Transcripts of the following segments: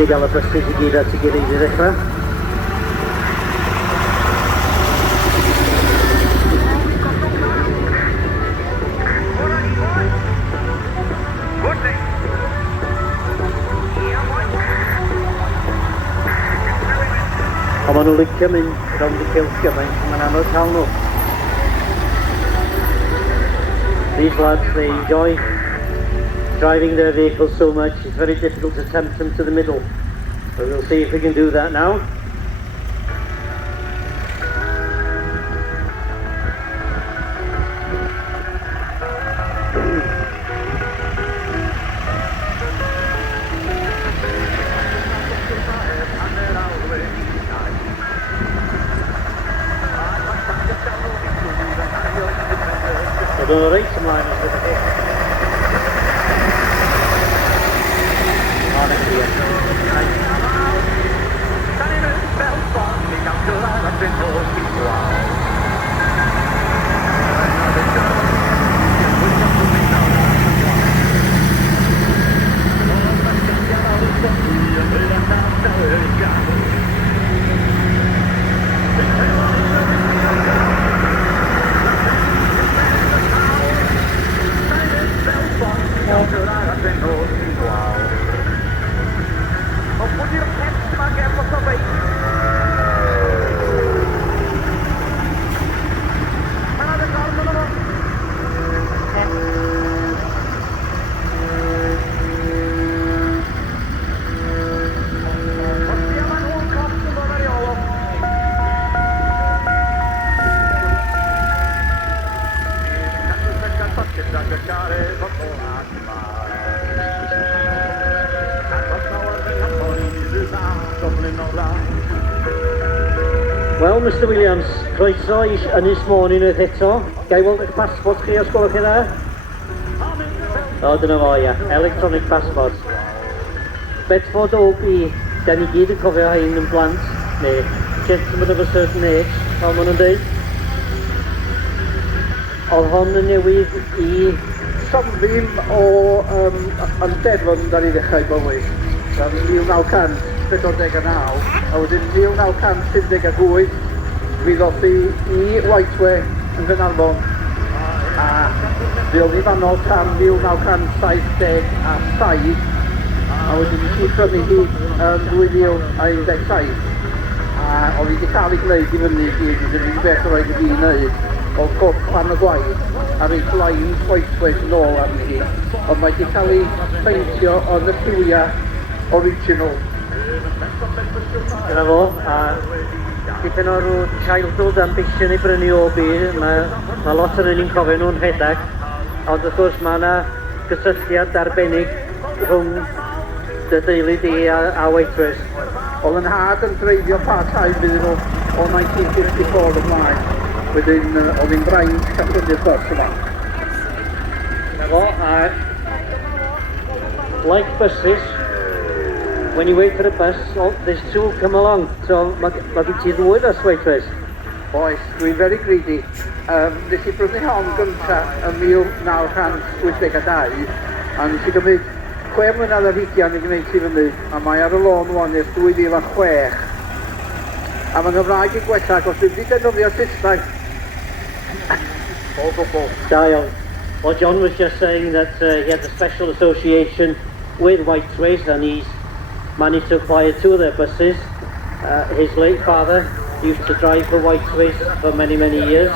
i gael y bysys i gyd at i gilydd i ddechrau. Ond maen nhw'n licio mynd rownd y cylch gymaint, mae'n anodd cael nhw. These lads, they enjoy driving their vehicles so much, it's very difficult to tempt them to the middle. But we'll see if we can do that now. They're all right ymlaen os ydych chi. O, na chi. Wel, Mr Williams, croeso i Ynys Môn unwaith eto. Gai weld eich passport chi os gwelwch chi dda? O, dyna fo, ia. Electronic passport. Bedford Obi, da ni gyd yn cofio hein yn blant, neu gentleman of a certain age, fel maen nhw'n dweud. Oedd hon yn newydd i... Somfim o yn Devon da ni ddechrau bywyd. Yn 1949, a wedyn 1958 fi ddoth i Whiteway yn Gaernarfon, a fi oedd i fanno tan 1977, a wedyn i prynu hi yn 2017, a oedd i wedi cael ei gwneud i fyny i gyd, yn unig beth oedd rhaid i fi wneud, oedd cwrdd plan y gwaith, a rei blaen Whiteway yn ôl arni hi, ond mae wedi cael ei peintio yn y lliwiau original. Dyna fo, a dipyn o'r childhood ambition i brynu Obi, mae lot yn ni'n cofio nhw'n rhedag, ond wrth gwrs mae yna gysylltiad arbennig rhwng dy deulu di a Waitress. Oedd yn had yn dreifio part-time iddyn nhw o 1954 ymlaen, wedyn oedd hi'n braint cychwynnu'r bus yma. Dyna fo, a like buses, when you wait for a bus, oh, there's two come along, so mae gen ti ddwy bus Waitress. Oes, dwi'n very greedy. Nes i brynu hon gyntaf yn 1982, a nes i gymryd 6 mlynedd ar 20 i gwneud ti fyny, a mae ar y lôn wan ers 2006. A mae'n Gymraeg i gwella, os dwi'n wedi defnyddio Saesneg. O gwbl. Da iawn. Well, John was just saying that he had a special association with Whiteways and he's managed to acquire 2 of their buses. His late father used to drive for Whiteways for many, many years,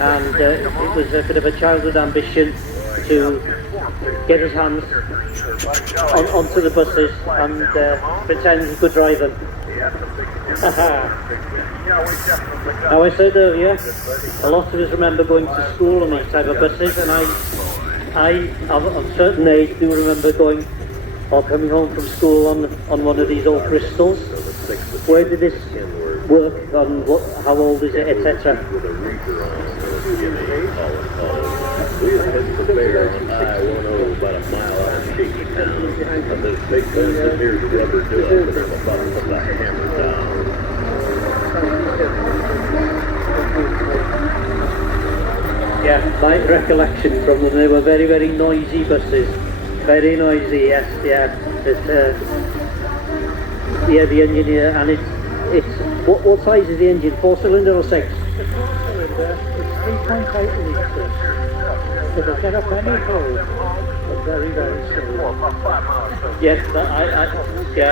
and it was a bit of a childhood ambition to get his hands onto the buses and pretend he could drive them. Now, I said earlier, a lot of us remember going to school on these type of buses, and I of a certain age, do remember going or coming home from school on one of these old Bristols. Where did this work, on how old is it, etc.? We had headed to Bear on I-10 about a mile out of Shaky Town, and this big bus appeared to rubber to us, and I'm about to put that hammer down. Yeah, my recollection from them, they were very, very noisy buses. Very noisy, yes, yeah. Yeah, the engine here, and it's what size is the engine? 4-cylinder or 6? It's 3.8 litres. So they get up any road, but very, very slow. Yes, I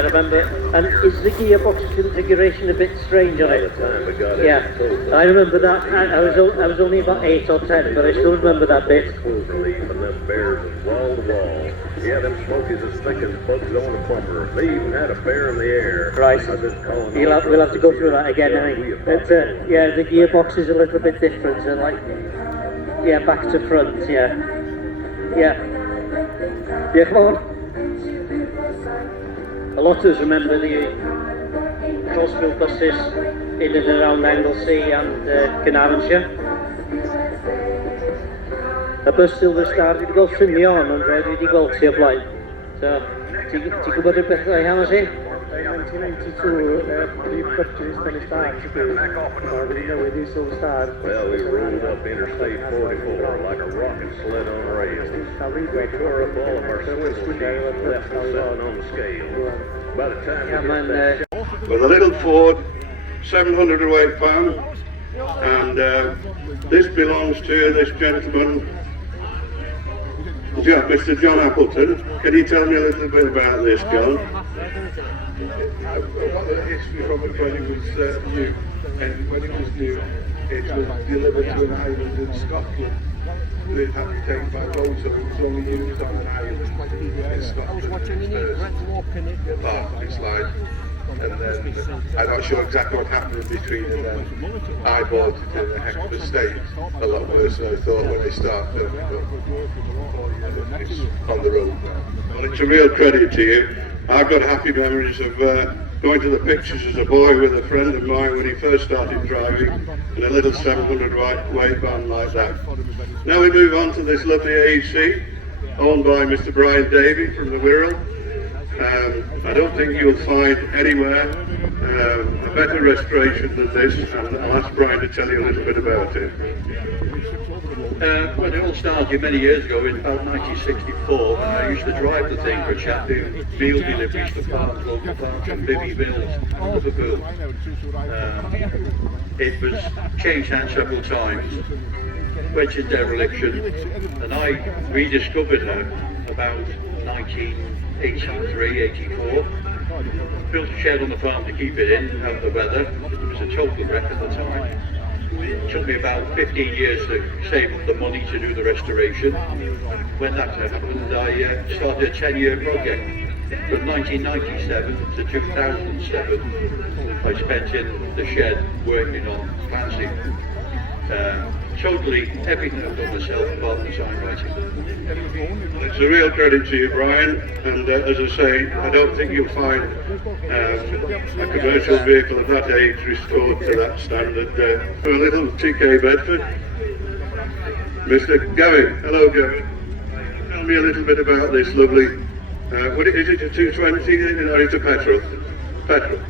remember. And is the gearbox configuration a bit strange on By the it? time we got Yeah, it, I remember that. I was only about 8 or 10, but I still remember that bit. Cruise relief and them bears is wall to wall. Yeah, them smokies as thick as bugs on a plumber. They even had a bear in the air. Right. I've been calling We'll have to go through that again. I think. But, yeah, the gearbox is a little bit different. So like, yeah, back to front. Yeah, yeah. Come on. A lot of us remember the Crossfield buses in and around Anglesey and Carnarvonshire. Y bus Silverstar, dwi wedi gweld lluniau on, ond dwi wedi gweld ti o blaen. So, ti'n gwybod rhywbeth o'i hanes i? 1992, prif purchase then it started to do. We newydd i Silverstar. Well, we rolled up Interstate 44 like a rocket sled on rails. We tore up all of our swivel sheets, left them sitting on the scale. By the time we hit that with a little Ford 700 weight pound, and this belongs to this gentleman, Mr. John Appleton. Can you tell me a little bit about this, John? What the history from it when it was new, and when it was new, it was delivered to an island in Scotland. It had to take by boat, so it was only used on an island in Scotland. Barclays Line. And then I'm not sure exactly what happened between and then I bought it in a heck of a state, a lot worse than I thought when I started, but it's on the road now. Well, it's a real credit to you. I've got happy memories of going to the pictures as a boy with a friend of mine when he first started driving in a little 700 weight van like that. Now we move on to this lovely AEC owned by Mr. Brian Davey from the Wirral. I don't think you'll find anywhere a better restoration than this, and I'll ask Brian to tell you a little bit about it. Well, it all started many years ago in about 1964, and I used to drive the thing for a chap who meal deliveries to farms, local farms in Bibby Mills, Liverpool. It was changed hands several times, went to dereliction, and I rediscovered her about 1983, 84. Built a shed on the farm to keep it in, out of the weather. It was a total wreck at the time. It took me about 15 years to save up the money to do the restoration. When that happened, I started a 10-year project. From 1997 to 2007, I spent in the shed working on fancy. Totally everything I've done myself apart from sign writing. It's a real credit to you, Brian, and as I say, I don't think you'll find a commercial vehicle of that age restored to that standard. For a little TK Bedford, Mr. Gavin. Hello, Gavin. Tell me a little bit about this lovely, is it a 220 or is it a petrol? Petrol.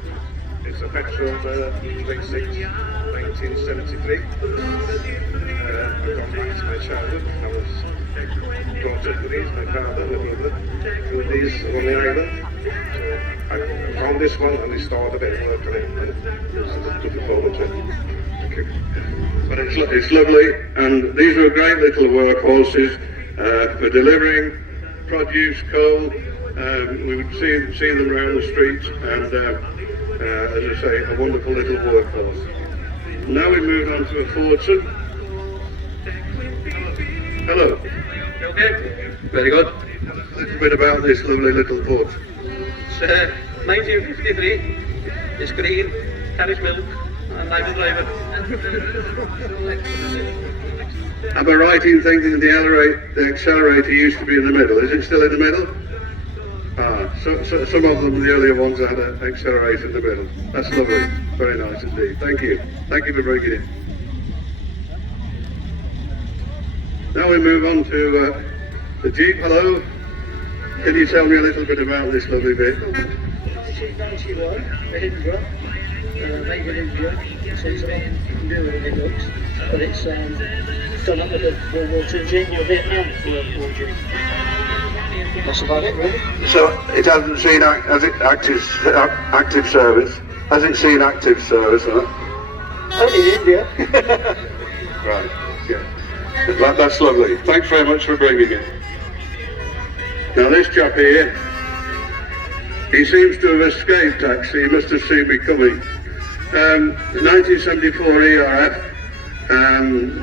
It's a petrol V6, 1973. I've gone back to my childhood. I was brought up with these, my father, my brother, with these on the island. So I found this one and we started a bit of work on it, and looking forward to it. Thank you. But it's lovely, and these are great little workhorses for delivering produce, coal. We would see them around the streets, and as I say, a wonderful little workhorse. Now we move on to a Fordson. Hello. Okay, very good. A little bit about this lovely little Ford. It's 1953, it's green, carries milk, and I'm the driver. Am I right in thinking the accelerator used to be in the middle? Is it still in the middle? So some of them, the earlier ones, had an accelerator in the middle. That's lovely. Very nice indeed. Thank you. Thank you for bringing it. Now we move on to the Jeep. Hello. Can you tell me a little bit about this lovely vehicle? Jeep 91, Edinburgh, made in India, so it's a lot newer than it looks, but it's done up with a World War II engine, or Vietnam War Jeep. That's about it, really. So it hasn't seen active service? Has it seen active service, huh? Only in India. Right, yeah. That's lovely. Thanks very much for bringing it. Now this chap here, he seems to have escaped actually, he must have seen me coming. 1974 ERF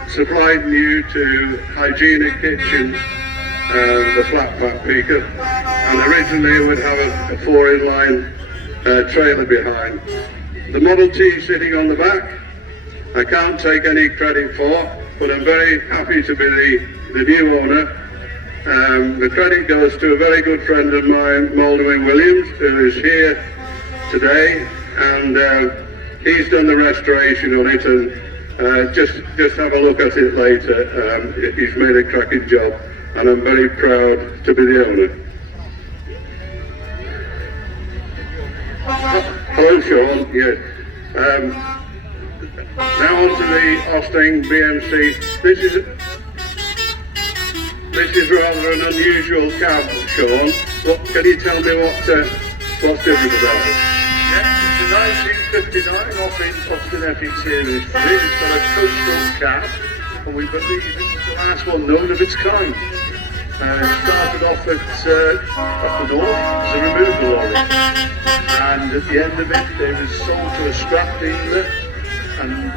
supplied new to hygienic kitchens the flat pack peaker, and originally it would have a 4-in-line trailer behind. The Model T sitting on the back, I can't take any credit for, but I'm very happy to be the new owner. The credit goes to a very good friend of mine, Maldwin Williams, who is here today, and he's done the restoration on it, and just have a look at it later. He's made a cracking job, and I'm very proud to be the owner. Hello, Sean. Yes. Now on to the Austin BMC. This is rather an unusual cab, Sean. Can you tell me what's different about it? Yeah, it's a 1959 Austin FX Series 3. It's got a two-stroke cab, and we believe it's the last one known of its kind. It started off at the north as a removal lorry, and at the end of it, it was sold to a scrap dealer, and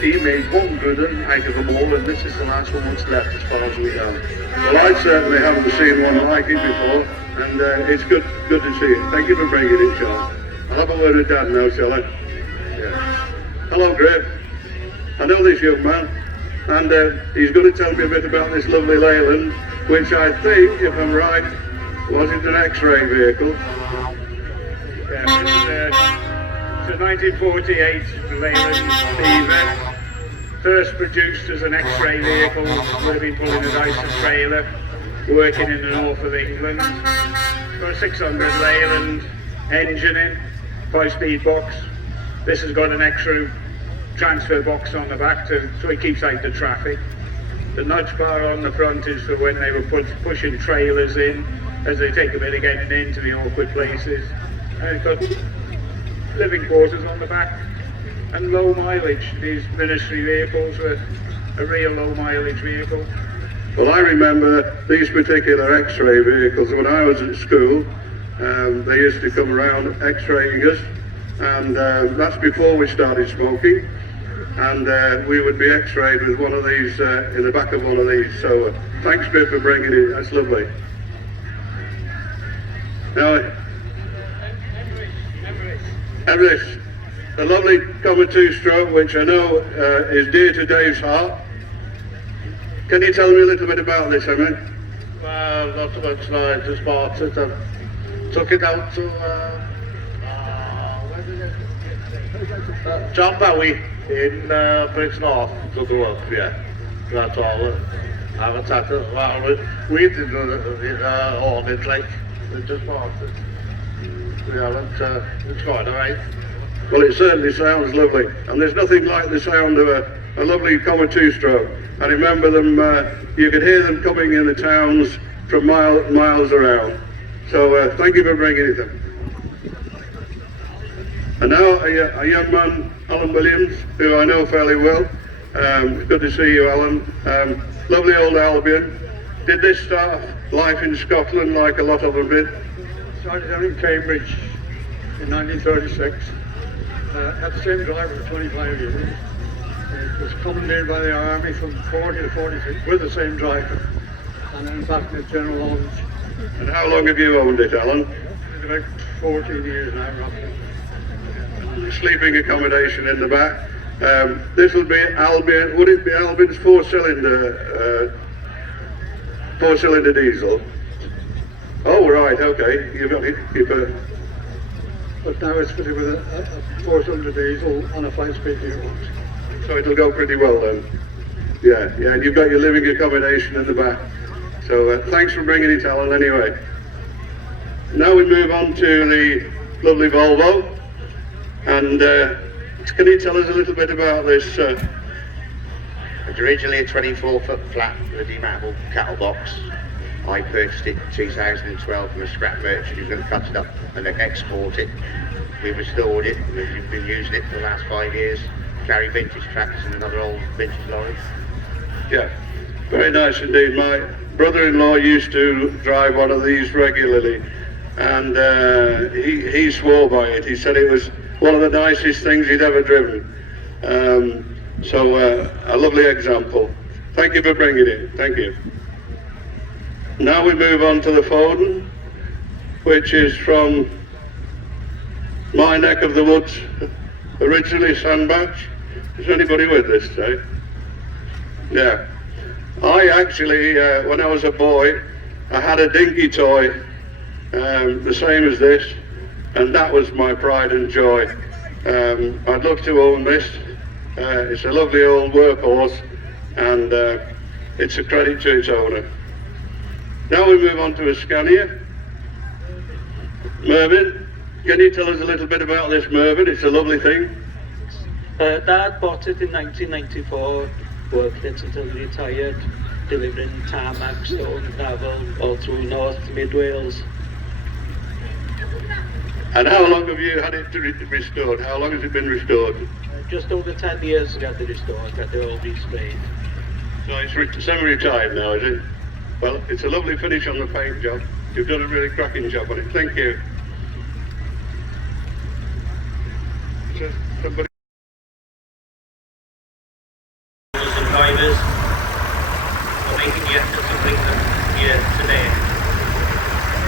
he made one good one out of them all, and this is the last one that's left as far as we know. Well, I certainly haven't seen one like it before, and it's good to see it. Thank you for bringing it, Sean. I'll have a word with Dad now, shall I? Yeah. Hello, Greg. I know this young man, and he's going to tell me a bit about this lovely Leyland, which I think, if I'm right, was it an X-ray vehicle? Yeah, it's a 1948 Leyland Beaver, first produced as an X-ray vehicle, would have been pulling a Dyson trailer, working in the north of England. Got a 600 Leyland engine in, 5-speed box. This has got an extra transfer box on the back so it keeps out the traffic. The nudge bar on the front is for when they were pushing trailers in, as they take a bit of getting into the awkward places. And it's got living quarters on the back and low mileage. These ministry vehicles were a real low mileage vehicle. Well, I remember these particular X-ray vehicles when I was at school. They used to come around X-raying us, and that's before we started smoking. And we would be X-rayed with one of these, in the back of one of these. So thanks, Biff, for bringing it. That's lovely. Now, Everest, a lovely Comet 2-stroke, which I know is dear to Dave's heart. Can you tell me a little bit about this, Emily? Well, not so much. I just bought it and took it out to where did it? John Bowie in Bridgnorth to do up, yeah. That's all. I haven't had it. Well, we did on it, like, we just bought it. We haven't, it's going alright. Well, it certainly sounds lovely, and there's nothing like the sound of a lovely Comet 2-stroke. I remember them, you could hear them coming in the towns from miles around. So thank you for bringing it in. And now a young man, Alan Williams, who I know fairly well. Good to see you, Alan. Lovely old Albion. Did this start life in Scotland like a lot of them did? Started down in Cambridge in 1936. Had the same driver for 25 years. It was commandeered by the army from 40 to 46 with the same driver. And then back in its general haulage. And how long have you owned it, Alan? It's about 14 years now, roughly. Sleeping accommodation in the back. This will be Albion. Would it be Albion's four-cylinder diesel? Oh, right, okay. You've got it. But now it's fitted with a 4-cylinder diesel on a 5-speed gearbox. So it'll go pretty well then. Yeah, and you've got your living accommodation in the back. So thanks for bringing it, Alan, anyway. Now we move on to the lovely Volvo. And can you tell us a little bit about this? It's originally a 24-foot flat with a demountable cattle box. I purchased it in 2012 from a scrap merchant who's going to cut it up and export it. We restored it, and we've been using it for the last 5 years, carry vintage tractors and another old vintage lorries. Yeah, very nice indeed. My brother-in-law used to drive one of these regularly, and he swore by it. He said it was one of the nicest things he'd ever driven. So a lovely example. Thank you for bringing it. Thank you. Now we move on to the Foden, which is from my neck of the woods, originally Sandbach. Is anybody with this today? Yeah. I actually, when I was a boy, I had a dinky toy, the same as this, and that was my pride and joy. I'd love to own this. It's a lovely old workhorse, and it's a credit to its owner. Now we move on to a Scania. Mervyn, can you tell us a little bit about this Mervyn? It's a lovely thing. Dad bought it in 1994, worked it until he retired, delivering tarmac, stone, gravel, all through North to Mid Wales. And how long have you had it restored? How long has it been restored? Just over 10 years ago they restored, got it all resprayed. So it's semi-retired now, is it? Well, it's a lovely finish on the paint job. You've done a really cracking job on it. Thank you. So, somebody... And drivers for making the effort to bring them here today.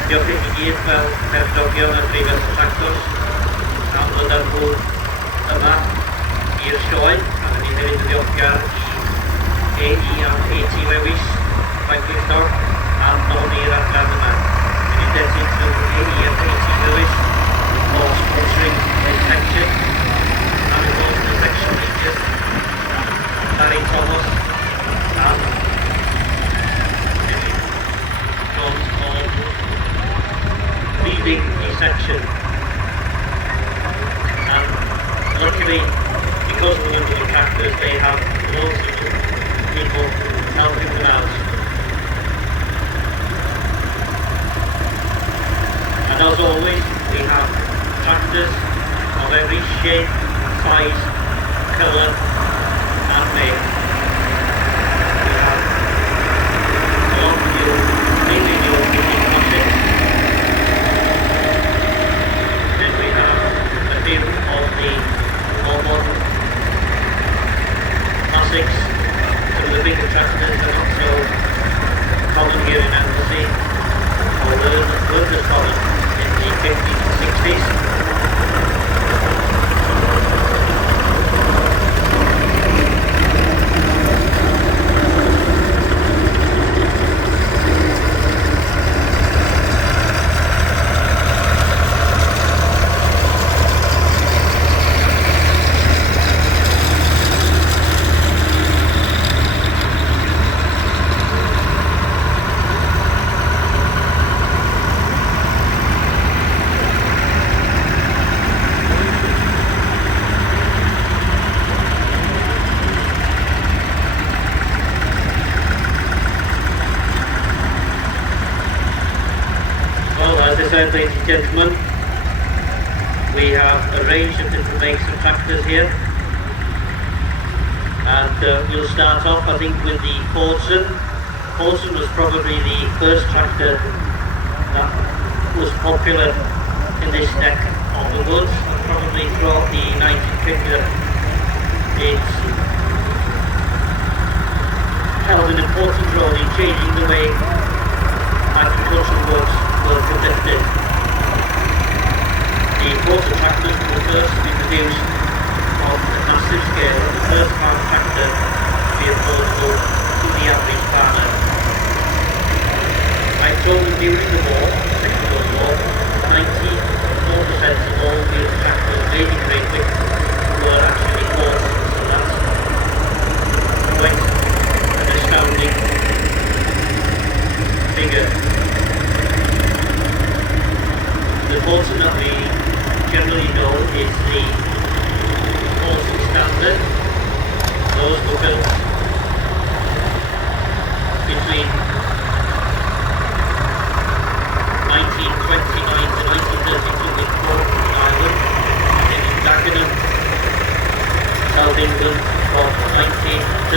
Diolch i gyd fel cefnogion a brifo tractors am ddod â nhw yma i'r sioe, a rydyn ni hefyd yn ddiolchgar i AE am AT Lewis, Ffrancfurter, am nodi'r adran yma. Rydyn ni'n dedyn to AE am AT Lewis for sponsoring this section, and of course the section teachers, Barry Thomas and John on leading the section. And luckily, because we're under the tractors, they have loads of people helping them out. And as always, we have tractors of every shape, size, colour and make. We have a lot of new, mainly new classics. Then we have a few of the more modern classics. Some of the bigger tractors are not so common here in Anglesey, or weren't as common in the 50s and 60s. Ladies and gentlemen, we have a range of different makes of tractors here, and we'll start off I think with the Fordson. Fordson was probably the first tractor that was popular in this neck of the woods, probably throughout the 1950s. It's held an important role in changing the way agricultural works were conducted. The Fordson tractors were first introduced on a massive scale, the first farm tractor to be affordable to the average farmer. I told them during the war, the Second World War, 94% of all wheel tractors made in Great Britain were actually Fordsons, so that's quite an astounding figure. The Fordson that we generally know is the Fordson Standard. Those were built between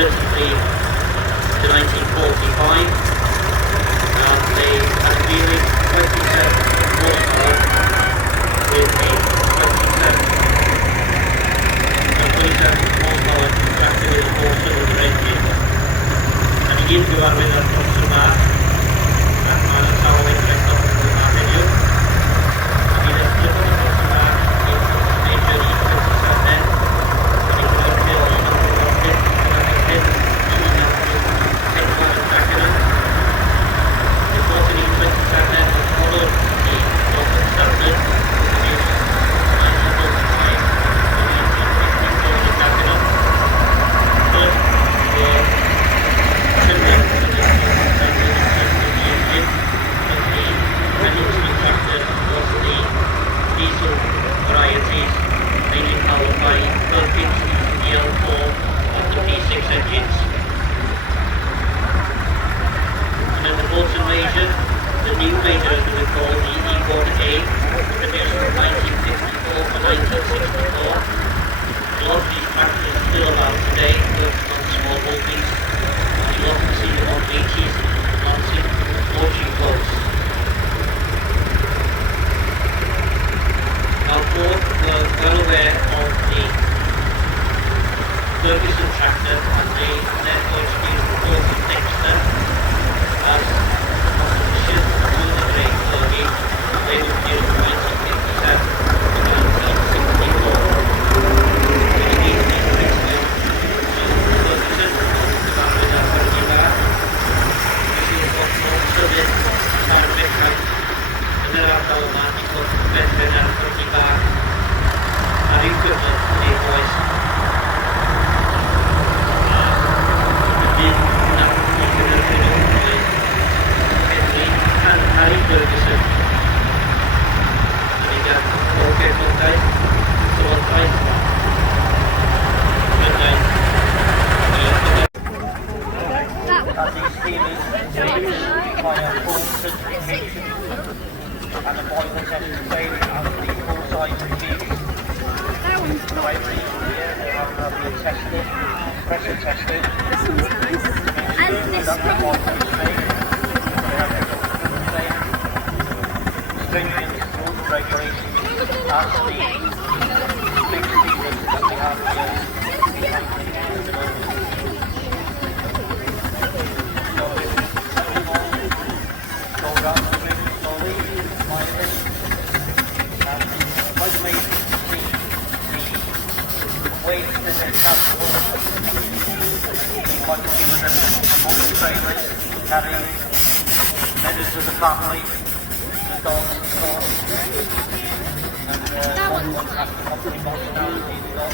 firstly to 1945, and they had a Wheeling 27 horsepower with a 27 horsepower tractor with a 4-cylinder engine. And he did go out with that from the back, and that's how I went up to the back video. And he left the back in Major E27 then, and he got a hill on the rocket, and I think shooting out the 10 corner tractor. The 14 E27 then was followed the rocket standard, produced 1945 to 1950 corner tractor. But similar to the engine, but the Pendleton tractor was the diesel varieties, mainly powered by Perkins EL4 of the P6 engines. And then the Bolton Major, the new Major as we call the E1A, produced from 1954 to 1964. A lot of these tractors are still about today, working on small bulbies. You often see them on beaches, on launching boats. Now Ford were well aware of the Ferguson tractor, and they therefore introduced Dorothy Dexter as competition to the Drake Derby. They were produced from 1957 to 1964. And the boiler test failing out the full size reviews. So every year they have been tested, pressure tested. And this stringent rules regulations as the big steamers that we have here at the moment. So go around the rim slowly, quietly, and quite amazing to see the weight that they have to hold. Quite a few of them on trailers carrying members of the family, the dogs and so on. And one has to come to the bottom now and see the dog.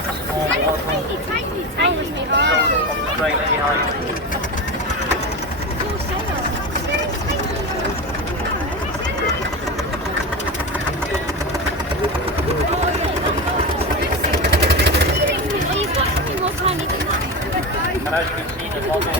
A small bottle on the trailer behind. And as you can see, the model